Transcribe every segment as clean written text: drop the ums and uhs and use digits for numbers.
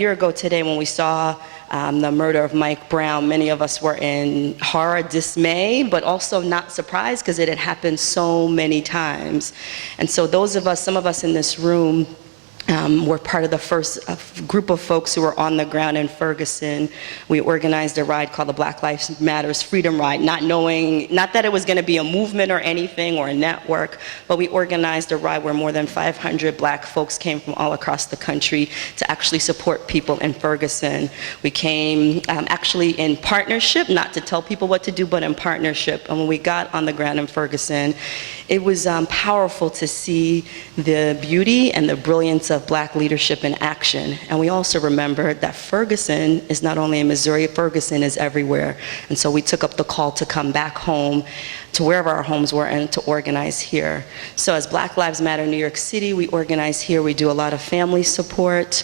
year ago today, when we saw the murder of Mike Brown, many of us were in horror, dismay, but also not surprised because it had happened so many times. And so some of us in this room, we're part of the first group of folks who were on the ground in Ferguson. We organized a ride called the Black Lives Matters Freedom Ride, not that it was going to be a movement or anything or a network, but we organized a ride where more than 500 black folks came from all across the country to actually support people in Ferguson. We came actually in partnership, not to tell people what to do, but in partnership. And when we got on the ground in Ferguson, it was powerful to see the beauty and the brilliance of black leadership in action. And we also remembered that Ferguson is not only in Missouri, Ferguson is everywhere. And so we took up the call to come back home to wherever our homes were and to organize here. So as Black Lives Matter New York City, we organize here. We do a lot of family support.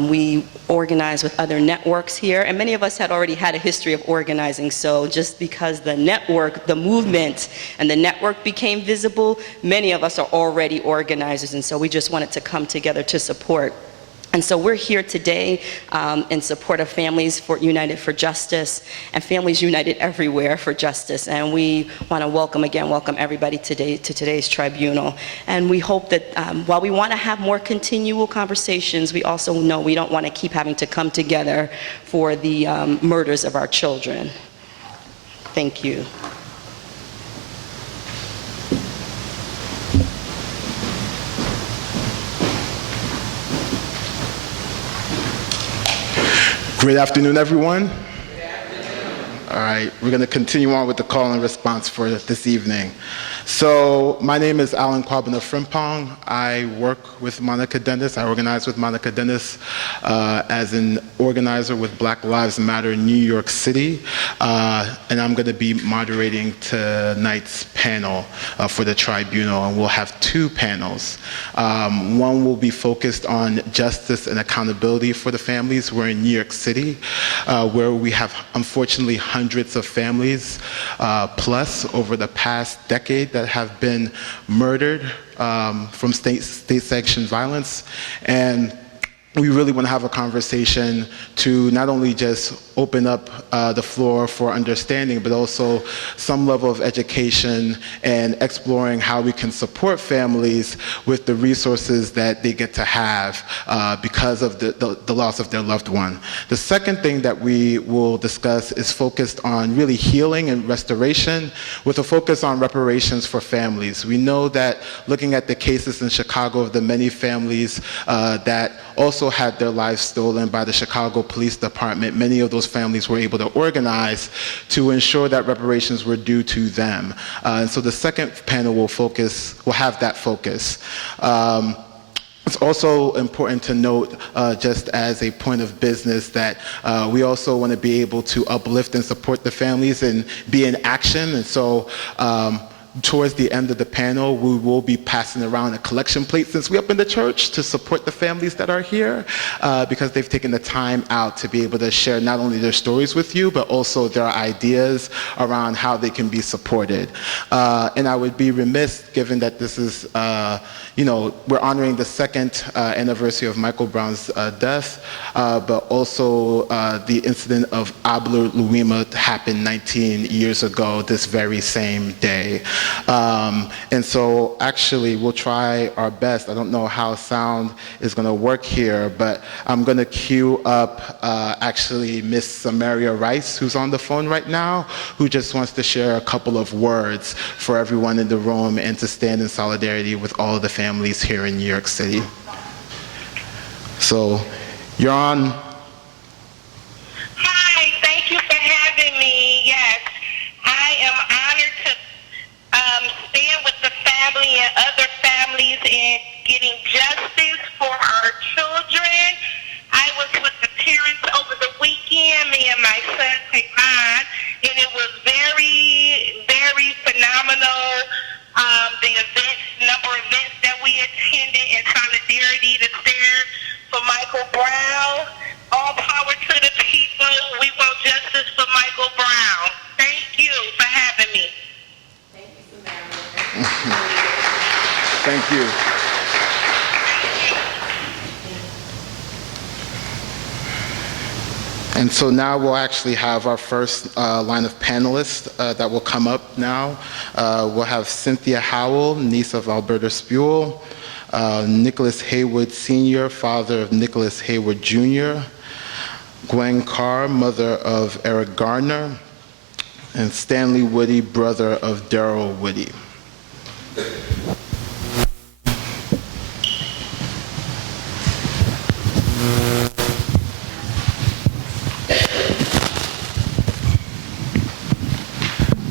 We organize with other networks here. And many of us had already had a history of organizing. So just because the network, the movement, and the network became visible, many of us are already organizers. And so we just wanted to come together to support. And so we're here today in support of Families United for Justice and Families United Everywhere for Justice. And we want to welcome everybody today to today's tribunal. And we hope that while we want to have more continual conversations, we also know we don't want to keep having to come together for the murders of our children. Thank you. Good afternoon, everyone. Good afternoon. All right, we're going to continue on with the call and response for this evening. So my name is Allen Kwabena Frimpong. I work with Monica Dennis. I organize with Monica Dennis as an organizer with Black Lives Matter New York City. And I'm going to be moderating tonight's panel for the tribunal. And we'll have two panels. One will be focused on justice and accountability for the families. We're in New York City, where we have, unfortunately, hundreds of families plus over the past decade that have been murdered from state-sanctioned violence. And we really want to have a conversation to not only just open up the floor for understanding, but also some level of education and exploring how we can support families with the resources that they get to have because of the loss of their loved one. The second thing that we will discuss is focused on really healing and restoration with a focus on reparations for families. We know that looking at the cases in Chicago of the many families that also had their lives stolen by the Chicago Police Department, many of those families were able to organize to ensure that reparations were due to them. And so the second panel will have that focus. It's also important to note, just as a point of business, that we also want to be able to uplift and support the families and be in action. And so towards the end of the panel, we will be passing around a collection plate since we're up in the church to support the families that are here because they've taken the time out to be able to share not only their stories with you, but also their ideas around how they can be supported. And I would be remiss, given that this is, we're honoring the second anniversary of Michael Brown's death, but also the incident of Abla Louima happened 19 years ago this very same day. And so actually we'll try our best. I don't know how sound is going to work here, but I'm going to queue up actually Miss Ameria Rice, who's on the phone right now, who just wants to share a couple of words for everyone in the room and to stand in solidarity with all of the families here in New York City. So you're on. Hi, thank you for having me. Yes, I am honored to stand with the family and other families in getting justice for our children. I was with the parents over the weekend, me and my son, Aton, and it was very, very phenomenal. The number of events that we attended in solidarity to stand for Michael Brown. All power to the people. We want justice for Michael Brown. Thank you for having me. Thank you, Samantha. Thank you. And so now we'll actually have our first line of panelists that will come up now. We'll have Cynthia Howell, niece of Alberta Spruill, Nicholas Heyward Sr., father of Nicholas Heyward Jr., Gwen Karr, mother of Eric Garner, and Stanley Woody, brother of Darryl Woody.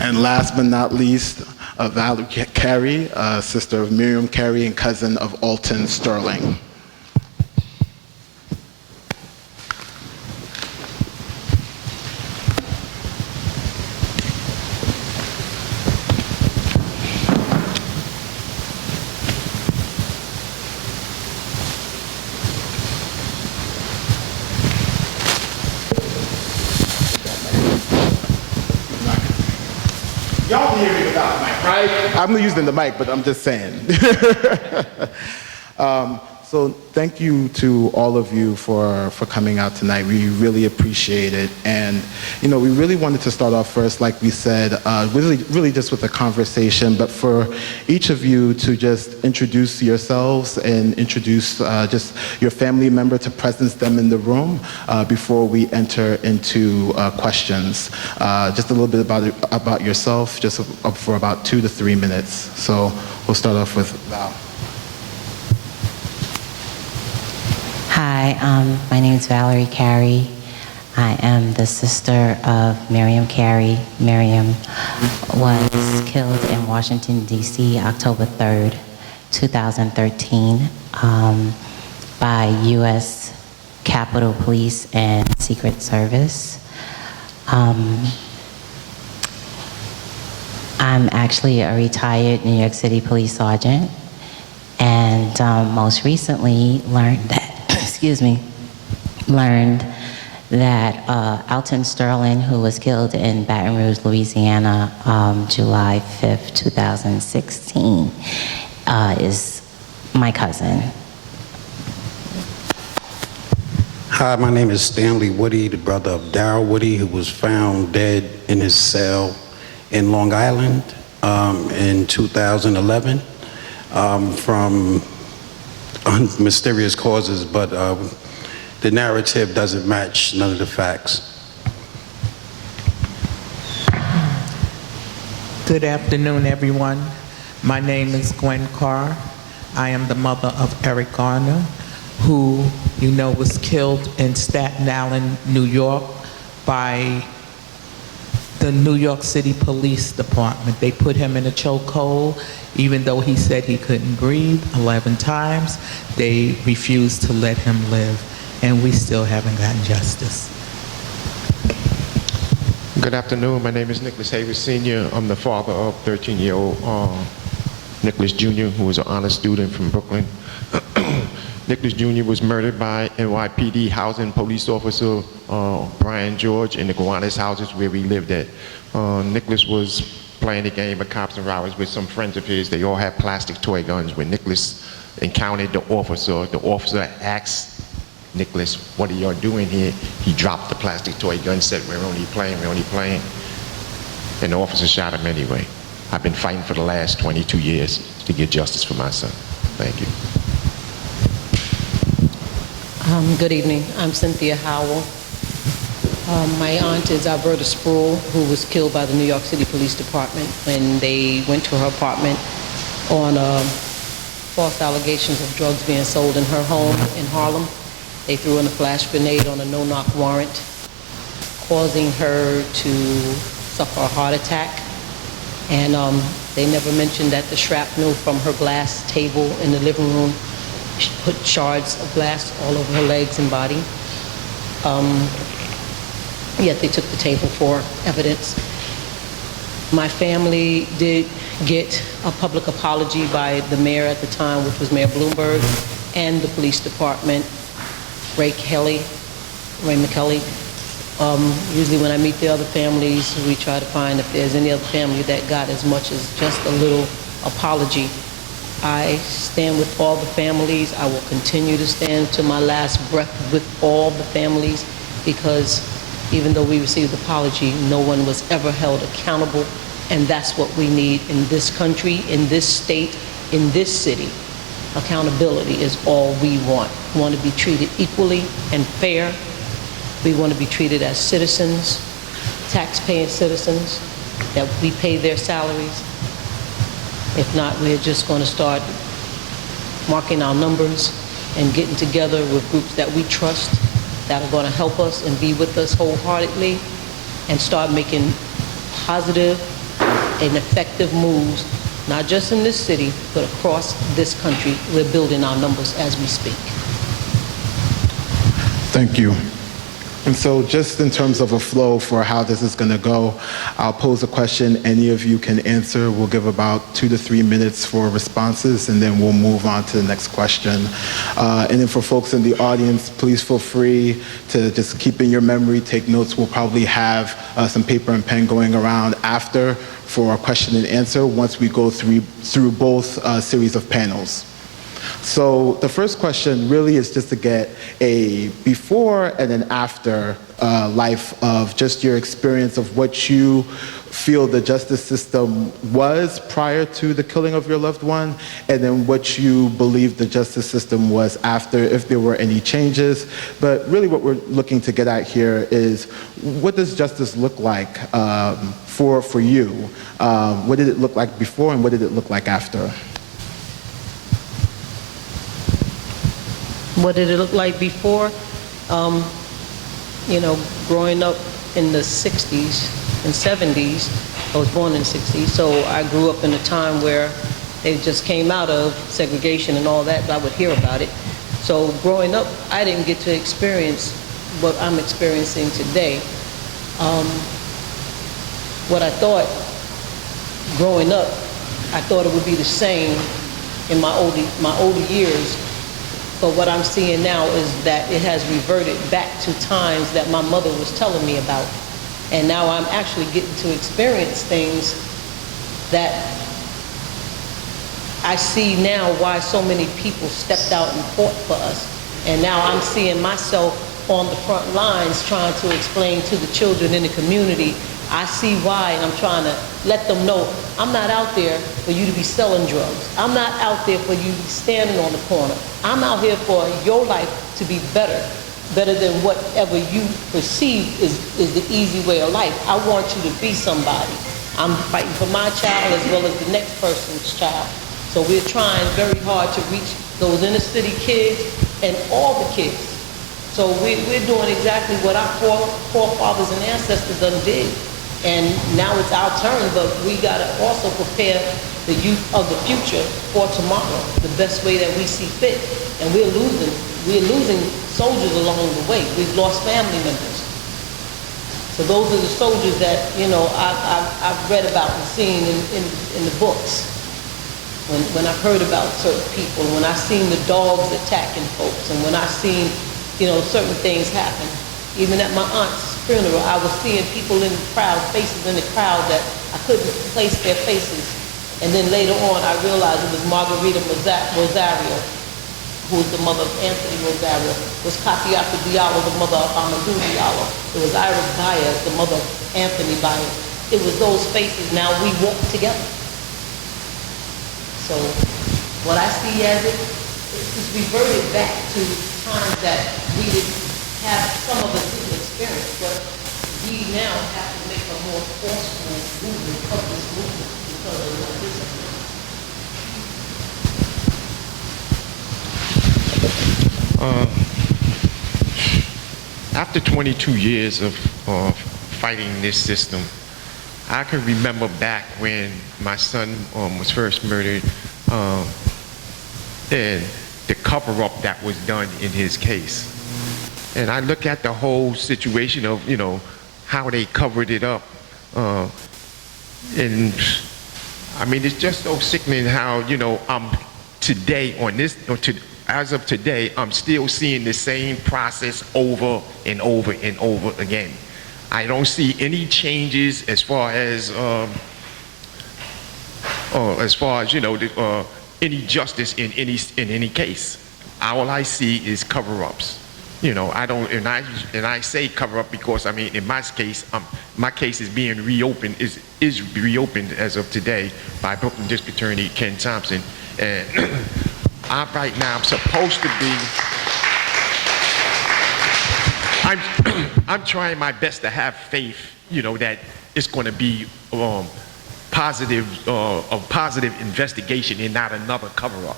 And last but not least, Valarie Carey, sister of Miriam Carey and cousin of Aton Sterling. Y'all can hear me without the mic, right? I'm using the mic, but I'm just saying. So thank you to all of you for coming out tonight. We really appreciate it. And, you know, we really wanted to start off first, like we said, really just with a conversation, but for each of you to just introduce yourselves and introduce just your family member to presence them in the room before we enter into questions. Just a little bit about yourself, just for about 2 to 3 minutes. So we'll start off with Val. Hi, my name is Valarie Carey. I am the sister of Miriam Carey. Miriam was killed in Washington, D.C., October 3rd, 2013, by U.S. Capitol Police and Secret Service. I'm actually a retired New York City police sergeant, and most recently learned that Aton Sterling, who was killed in Baton Rouge, Louisiana, July 5th, 2016, is my cousin. Hi, my name is Stanley Woody, the brother of Darryl Woody, who was found dead in his cell in Long Island in 2011 from mysterious causes, but the narrative doesn't match none of the facts. Good afternoon, everyone. My name is Gwen Karr. I am the mother of Eric Garner, who you know was killed in Staten Island, New York, by the New York City Police Department. They put him in a chokehold, even though he said he couldn't breathe 11 times. They refused to let him live, and we still haven't gotten justice. Good afternoon. My name is Nicholas Heyward Sr. I'm the father of 13-year-old Nicholas Jr., who was an honor student from Brooklyn. Nicholas Jr. was murdered by NYPD housing police officer Brian George in the Gowanus houses where we lived at. Nicholas was playing a game of cops and robbers with some friends of his. They all had plastic toy guns. When Nicholas encountered the officer asked Nicholas, "What are y'all doing here?" He dropped the plastic toy gun, said, we're only playing. And the officer shot him anyway. I've been fighting for the last 22 years to get justice for my son. Thank you. Good evening. I'm Cynthia Howell. My aunt is Alberta Spruill, who was killed by the New York City Police Department when they went to her apartment on false allegations of drugs being sold in her home in Harlem. They threw in a flash grenade on a no-knock warrant, causing her to suffer a heart attack. And they never mentioned that the shrapnel from her glass table in the living room put shards of glass all over her legs and body. Yet they took the table for evidence. My family did get a public apology by the mayor at the time, which was Mayor Bloomberg, and the police department, Ray McKelly. Usually when I meet the other families, we try to find if there's any other family that got as much as just a little apology. I stand with all the families. I will continue to stand to my last breath with all the families. because even though we received apology, no one was ever held accountable, and that's what we need in this country, in this state, in this city. Accountability is all we want. We want to be treated equally and fair. We want to be treated as citizens, tax-paying citizens, that we pay their salaries. If not, we're just going to start marking our numbers and getting together with groups that we trust, that are going to help us and be with us wholeheartedly, and start making positive and effective moves, not just in this city, but across this country. We're building our numbers as we speak. Thank you. And so just in terms of a flow for how this is going to go, I'll pose a question. Any of you can answer. We'll give about 2 to 3 minutes for responses, and then we'll move on to the next question. And then for folks in the audience, please feel free to just keep in your memory, take notes. We'll probably have some paper and pen going around after for a question and answer once we go through both series of panels. So the first question really is just to get a before and an after life of just your experience of what you feel the justice system was prior to the killing of your loved one, and then what you believe the justice system was after, if there were any changes. But really what we're looking to get at here is, what does justice look like for you? What did it look like before, and what did it look like after? What did it look like before? You know, growing up in the 60s and 70s, I was born in the 60s, so I grew up in a time where they just came out of segregation and all that, but I would hear about it. So growing up, I didn't get to experience what I'm experiencing today. What I thought growing up, I thought it would be the same in my older years. But what I'm seeing now is that it has reverted back to times that my mother was telling me about. And now I'm actually getting to experience things that I see now why so many people stepped out and fought for us. And now I'm seeing myself on the front lines trying to explain to the children in the community. I see why, and I'm trying to let them know I'm not out there for you to be selling drugs. I'm not out there for you to be standing on the corner. I'm out here for your life to be better than whatever you perceive is the easy way of life. I want you to be somebody. I'm fighting for my child as well as the next person's child. So we're trying very hard to reach those inner city kids and all the kids. So we're doing exactly what our forefathers and ancestors done did. And now it's our turn, but we got to also prepare the youth of the future for tomorrow, the best way that we see fit. And we're losing soldiers along the way. We've lost family members. So those are the soldiers that, you know, I've read about and seen in the books. When I've heard about certain people, when I've seen the dogs attacking folks, and when I've seen, you know, certain things happen. Even at my aunt's funeral, I was seeing people in the crowd, faces in the crowd that I couldn't place their faces. And then later on, I realized it was Margarita Rosario, who was the mother of Anthony Rosario. It was Katiaka Diallo, the mother of Amadou Diallo. It was Iris Baez, the mother of Anthony Baez. It was those faces. Now we walk together. So what I see as it's reverted back to times that we didn't have, some of us didn't experience, but we now have to make a more forceful movement of this movement because of this. After 22 years of fighting this system, I can remember back when my son was first murdered, and the cover-up that was done in his case. And I look at the whole situation of, you know, how they covered it up. And I mean, it's just so sickening how, you know, today on this, as of today, I'm still seeing the same process over and over and over again. I don't see any changes as far as you know, any justice in any case. All I see is cover-ups. You know, I don't, and I say cover up because, I mean, in my case is being reopened, is reopened as of today by Brooklyn District Attorney Ken Thompson. And right now, I'm supposed to be, I'm trying my best to have faith, you know, that it's going to be a positive investigation and not another cover-up.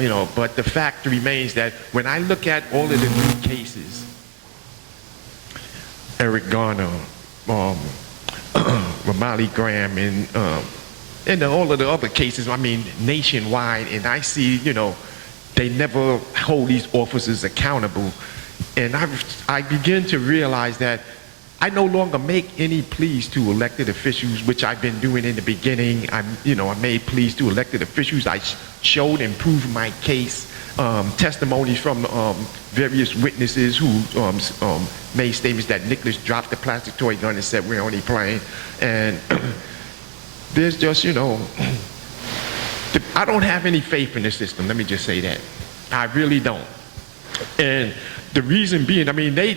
You know, but the fact remains that when I look at all of the new cases, Eric Garner, Valarie Graham, and all of the other cases, I mean, nationwide, and I see, you know, they never hold these officers accountable. And I begin to realize that I no longer make any pleas to elected officials, which I've been doing in the beginning. I made pleas to elected officials. I showed and proved my case. Testimonies from various witnesses who made statements that Nicholas dropped the plastic toy gun and said we're only playing. And there's just, you know, I don't have any faith in the system. Let me just say that. I really don't. And the reason being, I mean, they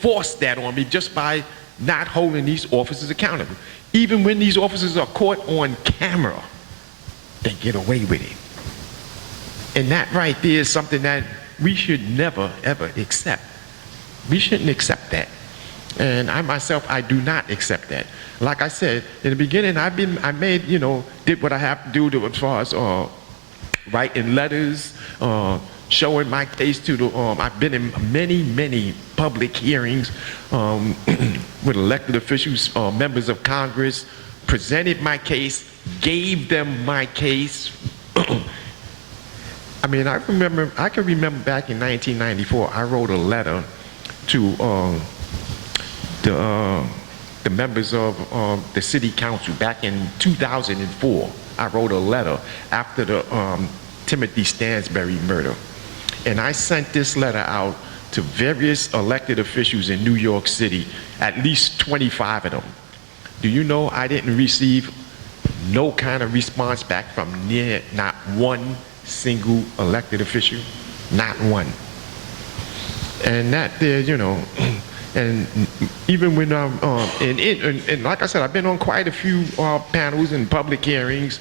forced that on me just by not holding these officers accountable. Even when these officers are caught on camera, they get away with it. And that right there is something that we should never, ever accept. We shouldn't accept that. And I myself, I do not accept that. Like I said, in the beginning, did what I have to do as far as writing letters, showing my case to the, I've been in many public hearings with elected officials, members of Congress, presented my case, gave them my case. I mean, I can remember back in 1994, I wrote a letter to the members of the city council back in 2004. I wrote a letter after the Timothy Stansbury murder. And I sent this letter out to various elected officials in New York City, at least 25 of them. Do you know I didn't receive no kind of response back from not one single elected official? Not one. And that there, you know, and even when I'm, and like I said, I've been on quite a few panels and public hearings,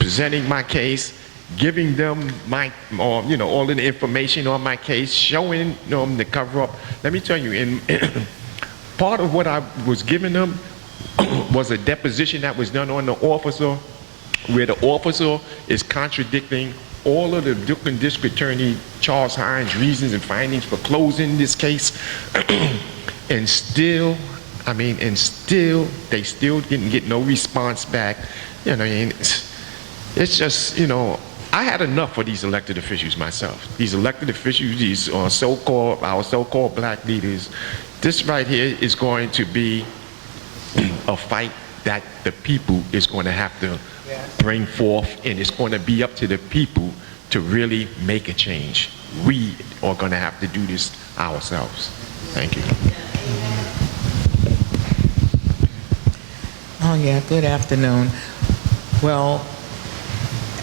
presenting my case, giving them my, all of the information on my case, showing them the cover-up. Let me tell you, and part of what I was giving them was a deposition that was done on the officer, where the officer is contradicting all of the Brooklyn District Attorney Charles Hines' reasons and findings for closing this case. And still, they still didn't get no response back. You know, it's just, you know, I had enough of these elected officials myself. These elected officials, these our so-called black leaders. This right here is going to be a fight that the people is going to have to bring forth, and it's going to be up to the people to really make a change. We are going to have to do this ourselves. Thank you. Oh yeah, good afternoon. Well,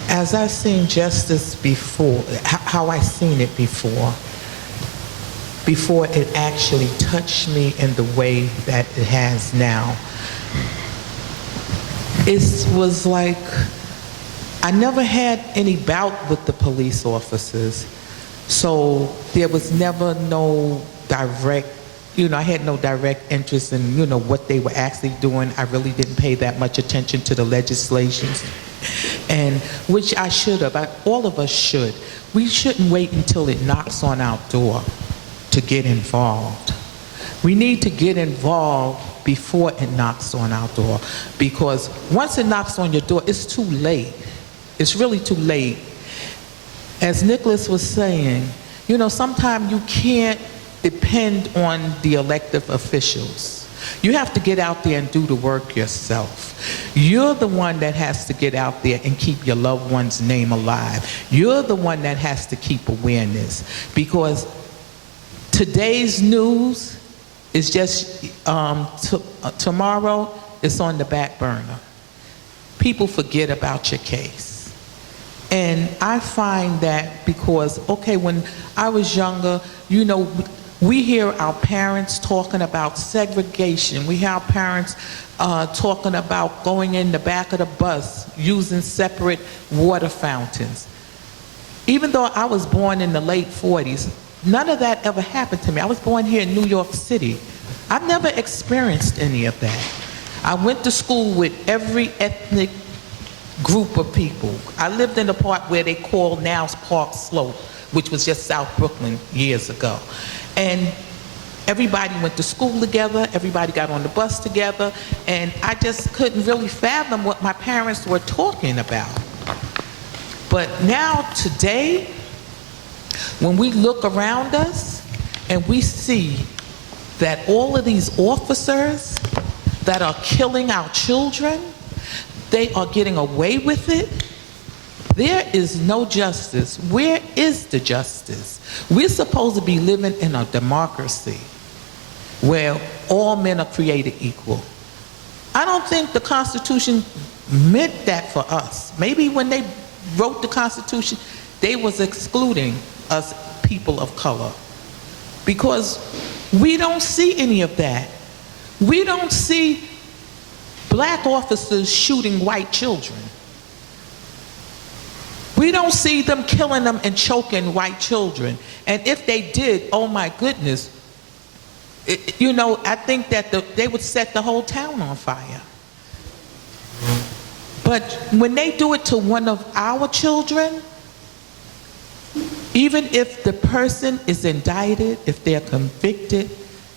as I've seen justice before, how I seen it before it actually touched me in the way that it has now, it was like I never had any bout with the police officers, so there was never no direct, I had no direct interest in, what they were actually doing. I really didn't pay that much attention to the legislations, and which I should have. All of us should. We shouldn't wait until it knocks on our door to get involved. We need to get involved before it knocks on our door, because once it knocks on your door, it's too late. It's really too late. As Nicholas was saying, sometimes you can't depend on the elected officials. You have to get out there and do the work yourself. You're the one that has to get out there and keep your loved one's name alive. You're the one that has to keep awareness, because today's news is just, tomorrow it's on the back burner. People forget about your case. And I find that because, okay, when I was younger, You know, we hear our parents talking about segregation. We hear our parents talking about going in the back of the bus, using separate water fountains. Even though I was born in the late 40s, none of that ever happened to me. I was born here in New York City. I've never experienced any of that. I went to school with every ethnic group of people. I lived in the part where they call now Park Slope, which was just South Brooklyn years ago. And everybody went to school together, everybody got on the bus together, and I just couldn't really fathom what my parents were talking about. But now, today, when we look around us and we see that all of these officers that are killing our children, they are getting away with it, there is no justice. Where is the justice? We're supposed to be living in a democracy where all men are created equal. I don't think the Constitution meant that for us. Maybe when they wrote the Constitution, they was excluding us people of color, because we don't see any of that. We don't see black officers shooting white children. We don't see them killing them and choking white children. And if they did, oh my goodness, you know, I think that they would set the whole town on fire. But when they do it to one of our children, even if the person is indicted, if they're convicted,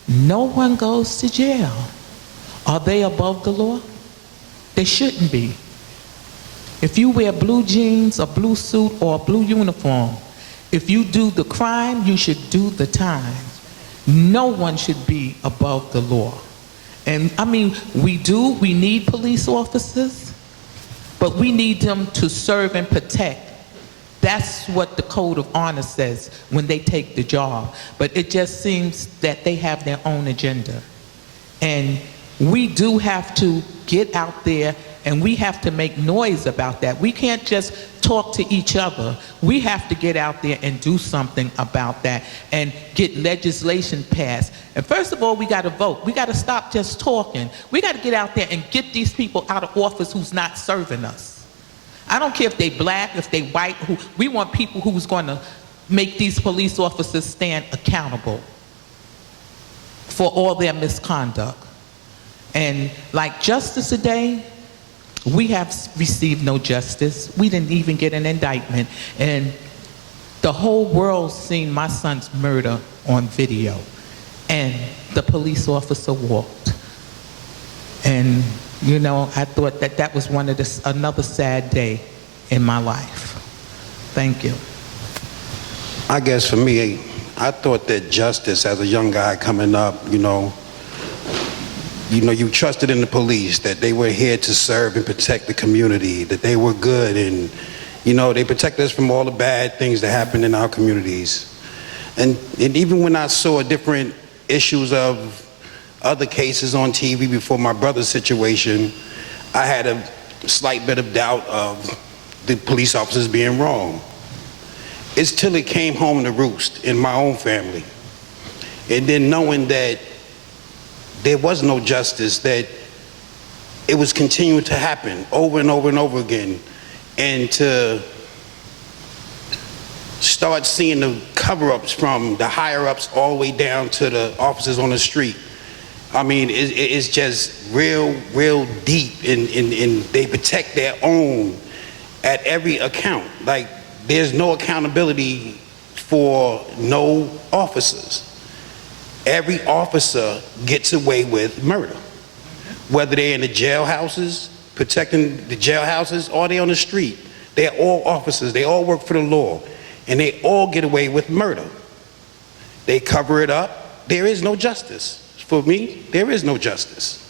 no one goes to jail. Are they above the law? They shouldn't be. If you wear blue jeans, a blue suit, or a blue uniform, if you do the crime, you should do the time. No one should be above the law. And I mean, we need police officers, but we need them to serve and protect. That's what the Code of Honor says when they take the job. But it just seems that they have their own agenda. And we do have to get out there and we have to make noise about that. We can't just talk to each other. We have to get out there and do something about that and get legislation passed. And first of all, we got to vote. We got to stop just talking. We got to get out there and get these people out of office who's not serving us. I don't care if they black, if they white. We want people who's going to make these police officers stand accountable for all their misconduct. And like justice today, we have received no justice. We didn't even get an indictment. And the whole world's seen my son's murder on video. And the police officer walked. And, you know, I thought that that was another sad day in my life. Thank you. I guess for me, I thought that justice as a young guy coming up, you trusted in the police, that they were here to serve and protect the community, that they were good, and, they protect us from all the bad things that happen in our communities. And even when I saw different issues of other cases on TV before my brother's situation, I had a slight bit of doubt of the police officers being wrong. It's till it came home to roost in my own family. And then knowing that there was no justice, that it was continuing to happen over and over and over again, and to start seeing the cover-ups from the higher-ups all the way down to the officers on the street. I mean, it's just real deep, and they protect their own at every account. Like, there's no accountability for no officers. Every officer gets away with murder, whether they're in the jailhouses, protecting the jailhouses, or they're on the street. They're all officers. They all work for the law, and they all get away with murder. They cover it up. There is no justice. For me, there is no justice.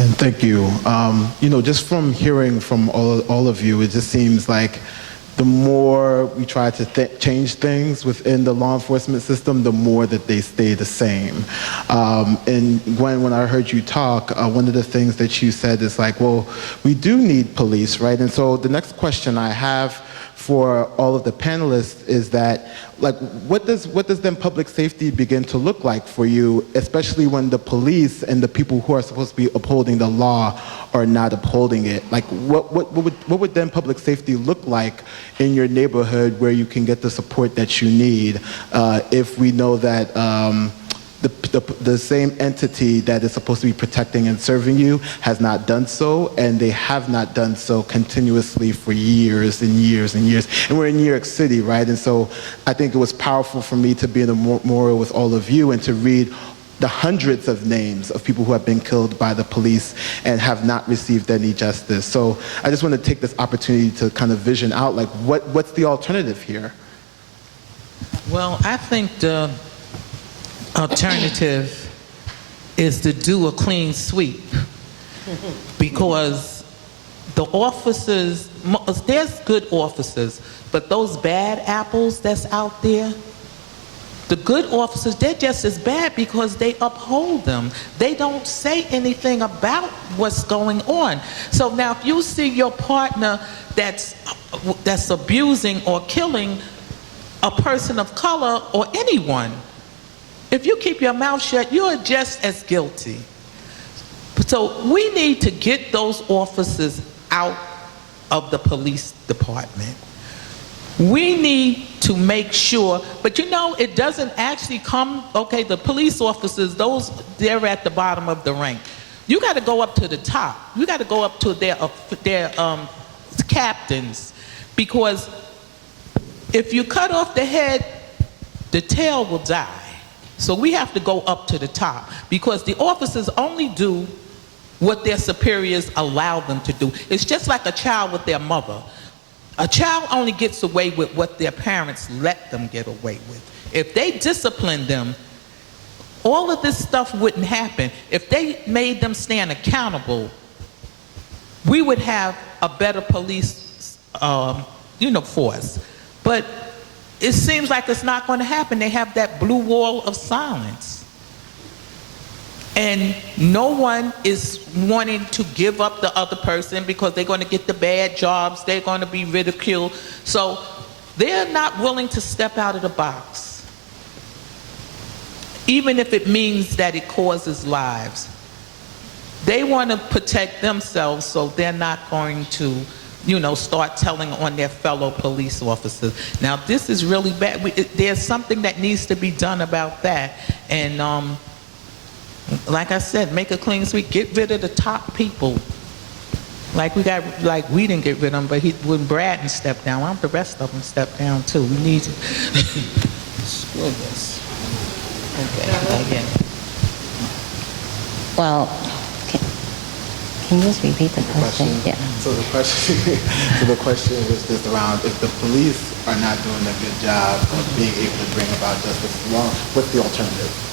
And thank you. Just from hearing from all of you, it just seems like the more we try to change things within the law enforcement system, the more that they stay the same. And Gwen, when I heard you talk, one of the things that you said is like, well, we do need police, right? And so the next question I have for all of the panelists is that, like, what does then public safety begin to look like for you, especially when the police and the people who are supposed to be upholding the law are not upholding it? Like, what would then public safety look like in your neighborhood where you can get the support that you need if we know that the same entity that is supposed to be protecting and serving you has not done so, and they have not done so continuously for years and years and years. And we're in New York City, right? And so I think it was powerful for me to be in a memorial with all of you and to read the hundreds of names of people who have been killed by the police and have not received any justice. So I just want to take this opportunity to kind of vision out, like, what's the alternative here? Well, I think the alternative is to do a clean sweep, because the officers, there's good officers, but those bad apples that's out there, the good officers, they're just as bad because they uphold them. They don't say anything about what's going on. So now if you see your partner that's abusing or killing a person of color or anyone, if you keep your mouth shut, you're just as guilty. So we need to get those officers out of the police department. We need to make sure, but you know, it doesn't actually come, okay, the police officers, those, they're at the bottom of the rank. You got to go up to the top. You got to go up to their captains, because if you cut off the head, the tail will die. So we have to go up to the top, because the officers only do what their superiors allow them to do. It's just like a child with their mother. A child only gets away with what their parents let them get away with. If they discipline them, all of this stuff wouldn't happen. If they made them stand accountable, we would have a better police force. But it seems like it's not going to happen. They have that blue wall of silence. And no one is wanting to give up the other person because they're going to get the bad jobs, they're going to be ridiculed. So they're not willing to step out of the box, even if it means that it causes lives. They want to protect themselves, so they're not going to start telling on their fellow police officers. Now, this is really bad. There's something that needs to be done about that. And like I said, make a clean sweep. Get rid of the top people. We didn't get rid of them, but when Braden stepped down, why don't the rest of them step down too? We need to. Screw this. Okay, again. Well, can you just repeat the question? Yeah. So the question was just around, if the police are not doing a good job of being able to bring about justice, what's the alternative?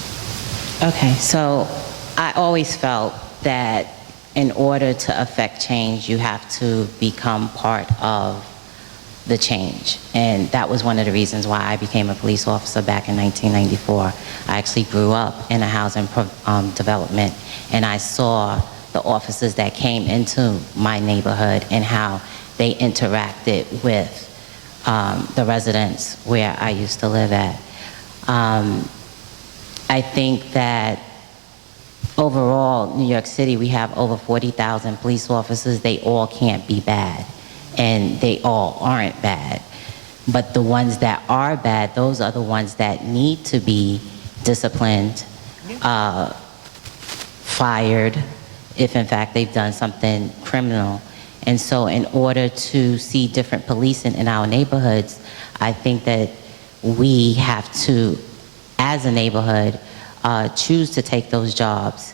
Okay, so I always felt that in order to affect change, you have to become part of the change. And that was one of the reasons why I became a police officer back in 1994. I actually grew up in a housing development, and I saw the officers that came into my neighborhood and how they interacted with the residents where I used to live at. I think that overall, New York City, we have over 40,000 police officers. They all can't be bad, and they all aren't bad. But the ones that are bad, those are the ones that need to be disciplined, fired, if in fact they've done something criminal. And so in order to see different policing in our neighborhoods, I think that we have to, as a neighborhood, choose to take those jobs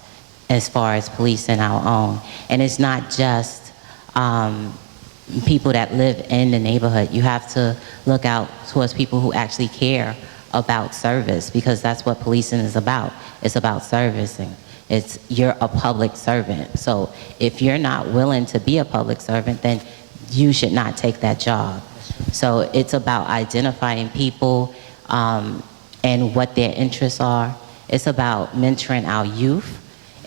as far as policing our own. And it's not just people that live in the neighborhood. You have to look out towards people who actually care about service, because that's what policing is about. It's about servicing. You're a public servant. So if you're not willing to be a public servant, then you should not take that job. So it's about identifying people and what their interests are. It's about mentoring our youth.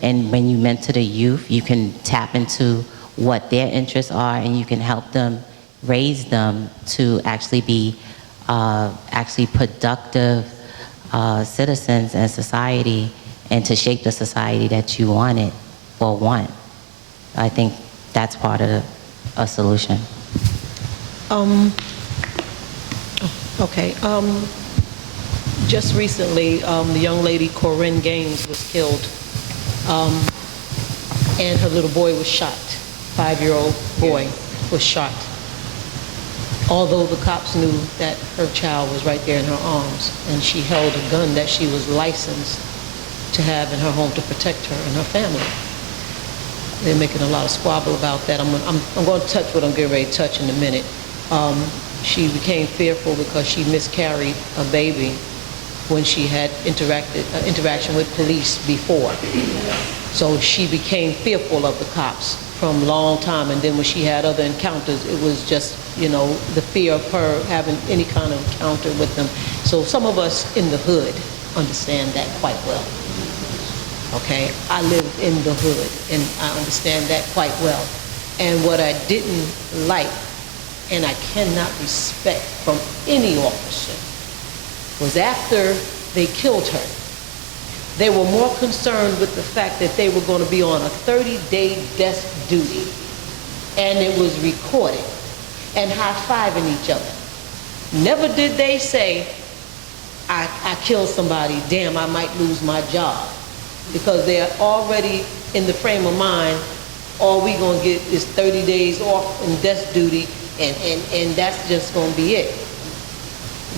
And when you mentor the youth, you can tap into what their interests are, and you can help them, raise them to actually be productive citizens in society, and to shape the society that you wanted or want. I think that's part of a solution. Okay. Just recently, the young lady Corinne Gaines was killed, and her little boy was shot. 5-year-old boy was shot. Although the cops knew that her child was right there in her arms, and she held a gun that she was licensed to have in her home to protect her and her family. They're making a lot of squabble about that. I'm going to touch what I'm getting ready to touch in a minute. She became fearful because she miscarried a baby when she had interaction with police before. So she became fearful of the cops from a long time, and then when she had other encounters, it was just, you know, the fear of her having any kind of encounter with them. So some of us in the hood understand that quite well. Okay, I live in the hood, and I understand that quite well. And what I didn't like, and I cannot respect from any officer, was after they killed her, they were more concerned with the fact that they were going to be on a 30-day desk duty, and it was recorded, and high-fiving each other. Never did they say, I killed somebody, damn, I might lose my job. Because they are already in the frame of mind, all we going to get is 30 days off in desk duty, and that's just going to be it.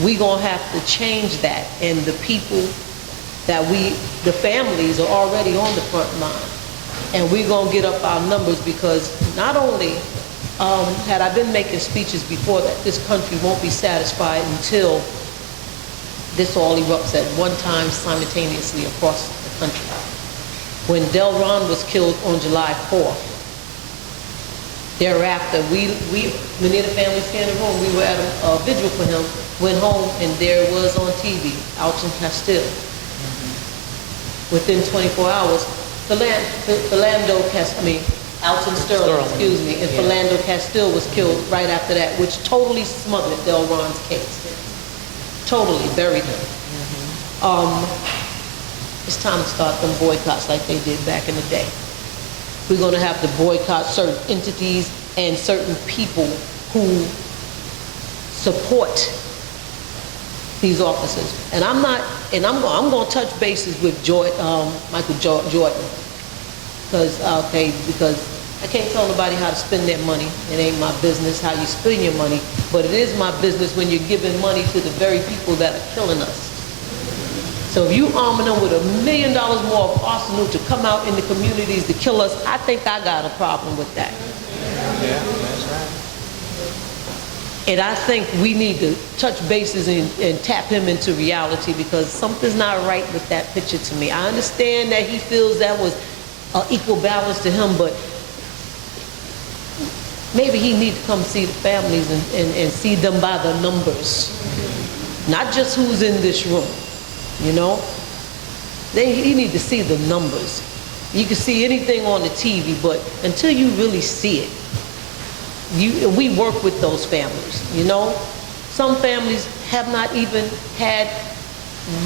We going to have to change that, and the people that the families are already on the front line, and we're going to get up our numbers, because not only had I been making speeches before that this country won't be satisfied until this all erupts at one time simultaneously across the country. When Delron was killed on July 4th, thereafter, we many of the families here in the room, we were at a vigil for him, went home, and there was on TV, Alton Sterling. Within 24 hours, Alton Sterling, excuse me, and Philando Castile was killed right after that, which totally smothered Delron's case. Totally buried him. It's time to start them boycotts like they did back in the day. We're going to have to boycott certain entities and certain people who support these officers. And I'm going to touch bases with Michael Jordan, because I can't tell nobody how to spend their money. It ain't my business how you spend your money, but it is my business when you're giving money to the very people that are killing us. So if you arming them with $1 million more of arsenal to come out in the communities to kill us, I think I got a problem with that. Yeah, that's right. And I think we need to touch bases and tap him into reality, because something's not right with that picture to me. I understand that he feels that was equal balance to him, but maybe he needs to come see the families and see them by the numbers, not just who's in this room. You know, you need to see the numbers. You can see anything on the TV, but until you really see it, we work with those families. You know, some families have not even had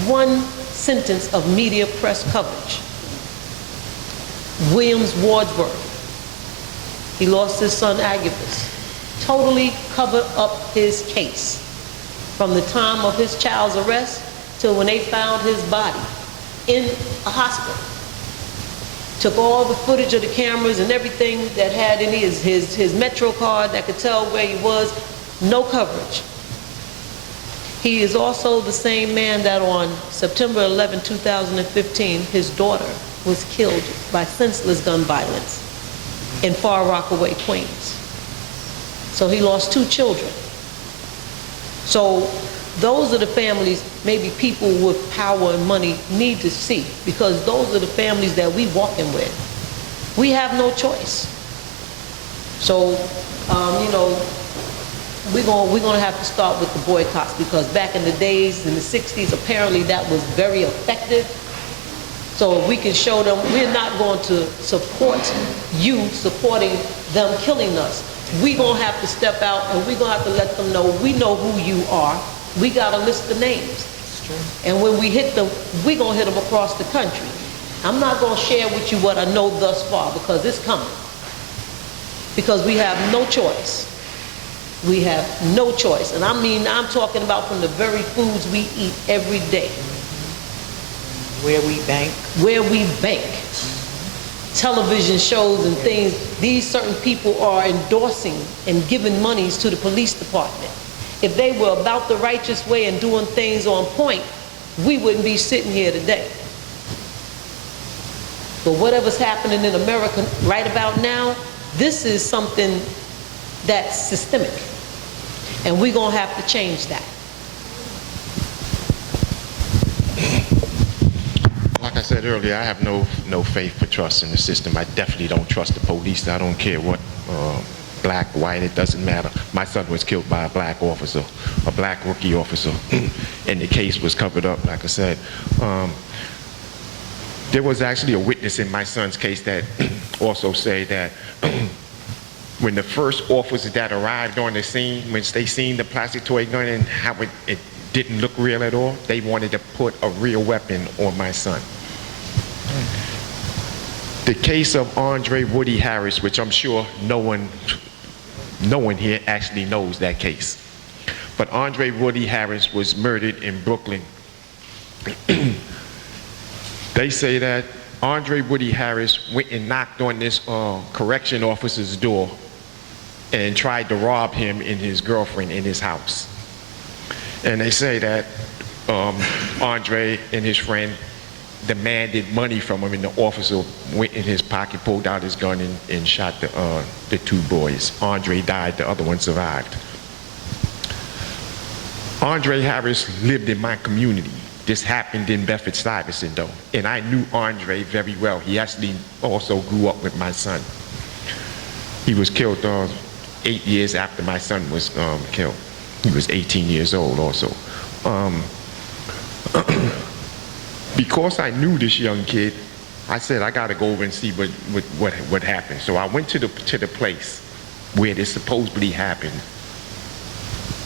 one sentence of media press coverage. Williams Wadsworth, he lost his son Agabus, totally covered up his case from the time of his child's arrest till when they found his body in a hospital. Took all the footage of the cameras and everything that had in his Metro card that could tell where he was, no coverage. He is also the same man that on September 11, 2015, his daughter was killed by senseless gun violence in Far Rockaway, Queens. So he lost 2 children. So those are the families maybe people with power and money need to see, because those are the families that we walking with. We have no choice. So, you know, we're gonna have to start with the boycotts, because back in the days, in the 60s, apparently that was very effective. So if we can show them, we're not going to support you supporting them killing us. We're gonna have to step out and we're gonna have to let them know we know who you are. We got a list of names. And when we hit them, we're gonna hit them across the country. I'm not gonna share with you what I know thus far, because it's coming. Because we have no choice. We have no choice. And I mean, I'm talking about from the very foods we eat every day. Where we bank. Where we bank. Television shows and things, these certain people are endorsing and giving monies to the police department. If they were about the righteous way and doing things on point, we wouldn't be sitting here today. But whatever's happening in America right about now, this is something that's systemic. And we're going to have to change that. Like I said earlier, I have no faith or trust in the system. I definitely don't trust the police. I don't care what, black, white, it doesn't matter. My son was killed by a black officer, a black rookie officer, and the case was covered up, like I said. There was actually a witness in my son's case that also said that when the first officers that arrived on the scene, when they seen the plastic toy gun and how it didn't look real at all, they wanted to put a real weapon on my son. The case of Andre Woody Harris, which I'm sure no one here actually knows that case. But Andre Woody Harris was murdered in Brooklyn. They say that Andre Woody Harris went and knocked on this correction officer's door and tried to rob him and his girlfriend in his house. And they say that Andre and his friend demanded money from him, and the officer went in his pocket, pulled out his gun, and shot the two boys. Andre died, the other one survived. Andre Harris lived in my community. This happened in Bedford-Stuyvesant, though, and I knew Andre very well. He actually also grew up with my son. He was killed 8 years after my son was killed. He was 18 years old also. Because I knew this young kid, I said, I gotta go over and see what happened. So I went to the place where this supposedly happened.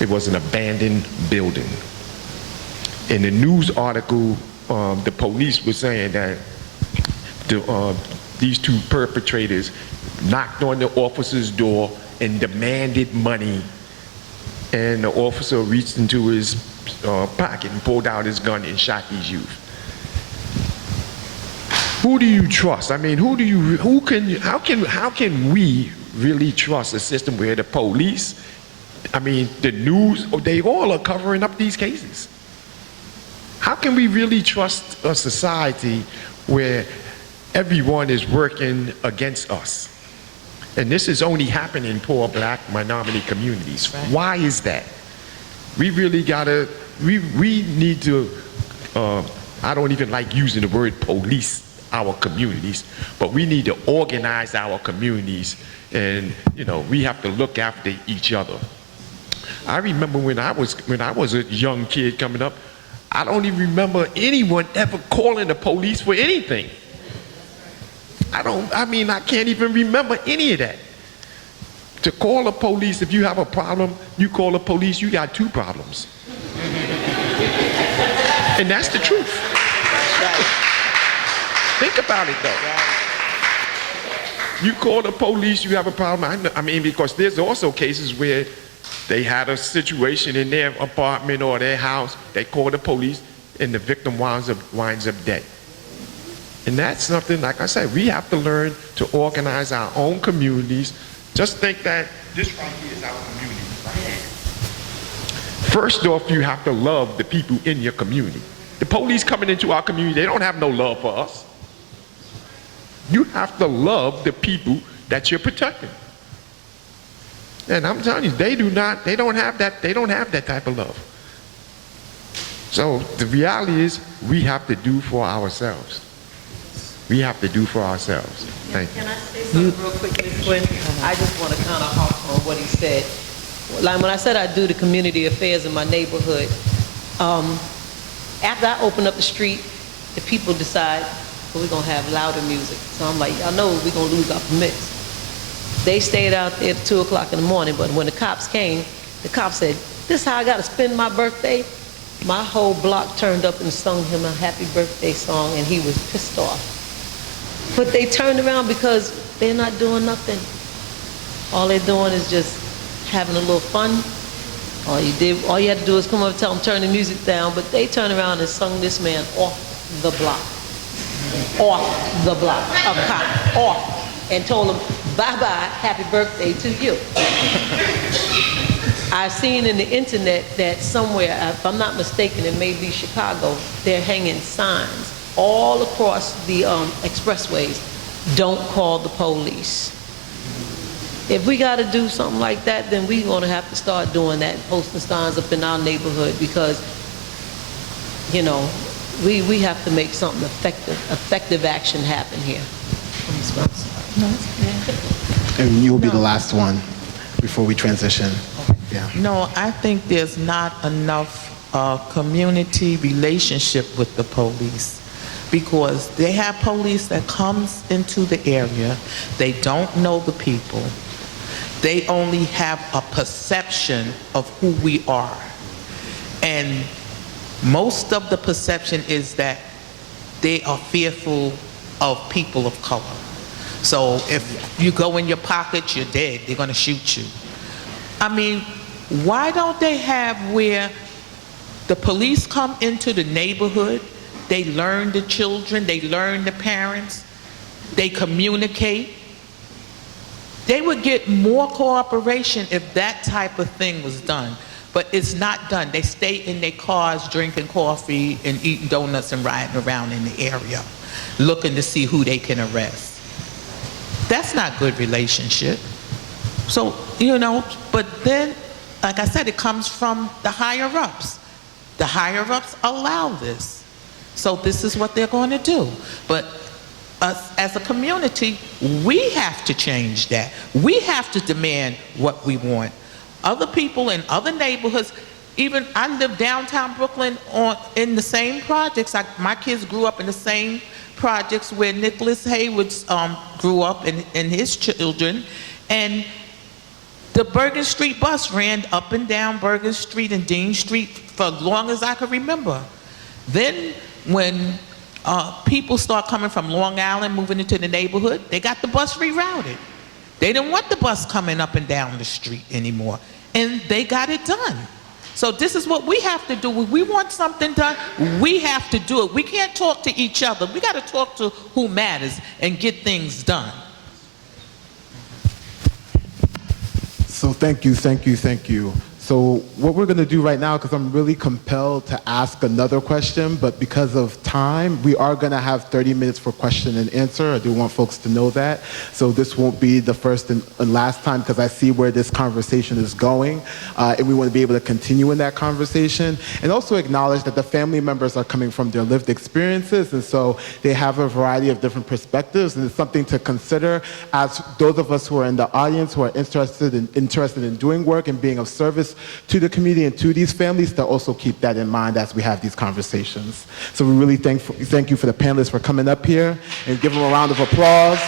It was an abandoned building. In the news article, the police were saying that these two perpetrators knocked on the officer's door and demanded money, and the officer reached into his pocket and pulled out his gun and shot these youth. Who do you trust? I mean, how can we really trust a system where the police, I mean, the news, they all are covering up these cases? How can we really trust a society where everyone is working against us? And this is only happening in poor black minority communities. Right. Why is that? We really gotta, we need to, I don't even like using the word police our communities, but we need to organize our communities, and we have to look after each other. I remember when I was a young kid coming up, I don't even remember anyone ever calling the police for anything. I can't even remember any of that. To call the police, if you have a problem, you call the police, you got two problems. And that's the truth. Think about it, though. You call the police, you have a problem. I mean, because there's also cases where they had a situation in their apartment or their house, they call the police, and the victim winds up dead. And that's something, like I said, we have to learn to organize our own communities. Just think that this right here is our community, right here. First off, you have to love the people in your community. The police coming into our community, they don't have no love for us. You have to love the people that you're protecting. And I'm telling you, they don't have that type of love. So the reality is, we have to do for ourselves. We have to do for ourselves. Thank you. Can I say something real quick, Ms. Gwen? I just want to kind of harp on what he said. like when I said I do the community affairs in my neighborhood, after I open up the street, the people decide, well, we're gonna have louder music. So I'm like, y'all know we're gonna lose our permits. They stayed out there at 2 o'clock in the morning, but when the cops came, the cops said, this is how I gotta spend my birthday? My whole block turned up and sung him a happy birthday song, and he was pissed off. But they turned around because they're not doing nothing. All they're doing is just having a little fun. All you had to do is come up and tell them turn the music down, but they turned around and sung this man off the block. Off the block. A cop. Off. And told him, bye-bye, happy birthday to you. I've seen in the internet that somewhere, if I'm not mistaken, it may be Chicago, they're hanging signs all across the expressways. Don't call the police. If we got to do something like that, then we're going to have to start doing that, posting signs up in our neighborhood, because, you know, we have to make something effective action happen here. And you'll be the last one before we transition. Yeah. No, I think there's not enough community relationship with the police, because they have police that comes into the area, they don't know the people, they only have a perception of who we are, and most of the perception is that they are fearful of people of color. So if you go in your pocket, you're dead, they're going to shoot you. I mean, why don't they have where the police come into the neighborhood, they learn the children, they learn the parents, they communicate? They would get more cooperation if that type of thing was done. But it's not done. They stay in their cars drinking coffee and eating donuts and riding around in the area, looking to see who they can arrest. That's not good relationship. So, you know, but then, like I said, it comes from the higher ups. The higher ups allow this. So this is what they're going to do. But us as a community, we have to change that. We have to demand what we want. Other people in other neighborhoods, even I live downtown Brooklyn in the same projects. My kids grew up in the same projects where Nicholas Heyward grew up and his children. And the Bergen Street bus ran up and down Bergen Street and Dean Street for as long as I could remember. Then when people start coming from Long Island, moving into the neighborhood, they got the bus rerouted. They didn't want the bus coming up and down the street anymore, and they got it done. So this is what we have to do. When we want something done, we have to do it. We can't talk to each other. We got to talk to who matters and get things done. So thank you. So what we're going to do right now, because I'm really compelled to ask another question, but because of time, we are going to have 30 minutes for question and answer. I do want folks to know that. So this won't be the first and last time, because I see where this conversation is going, and we want to be able to continue in that conversation, and also acknowledge that the family members are coming from their lived experiences, and so they have a variety of different perspectives, and it's something to consider as those of us who are in the audience who are interested in doing work and being of service to the community and to these families, to also keep that in mind as we have these conversations. So we really thank you for the panelists for coming up here, and give them a round of applause.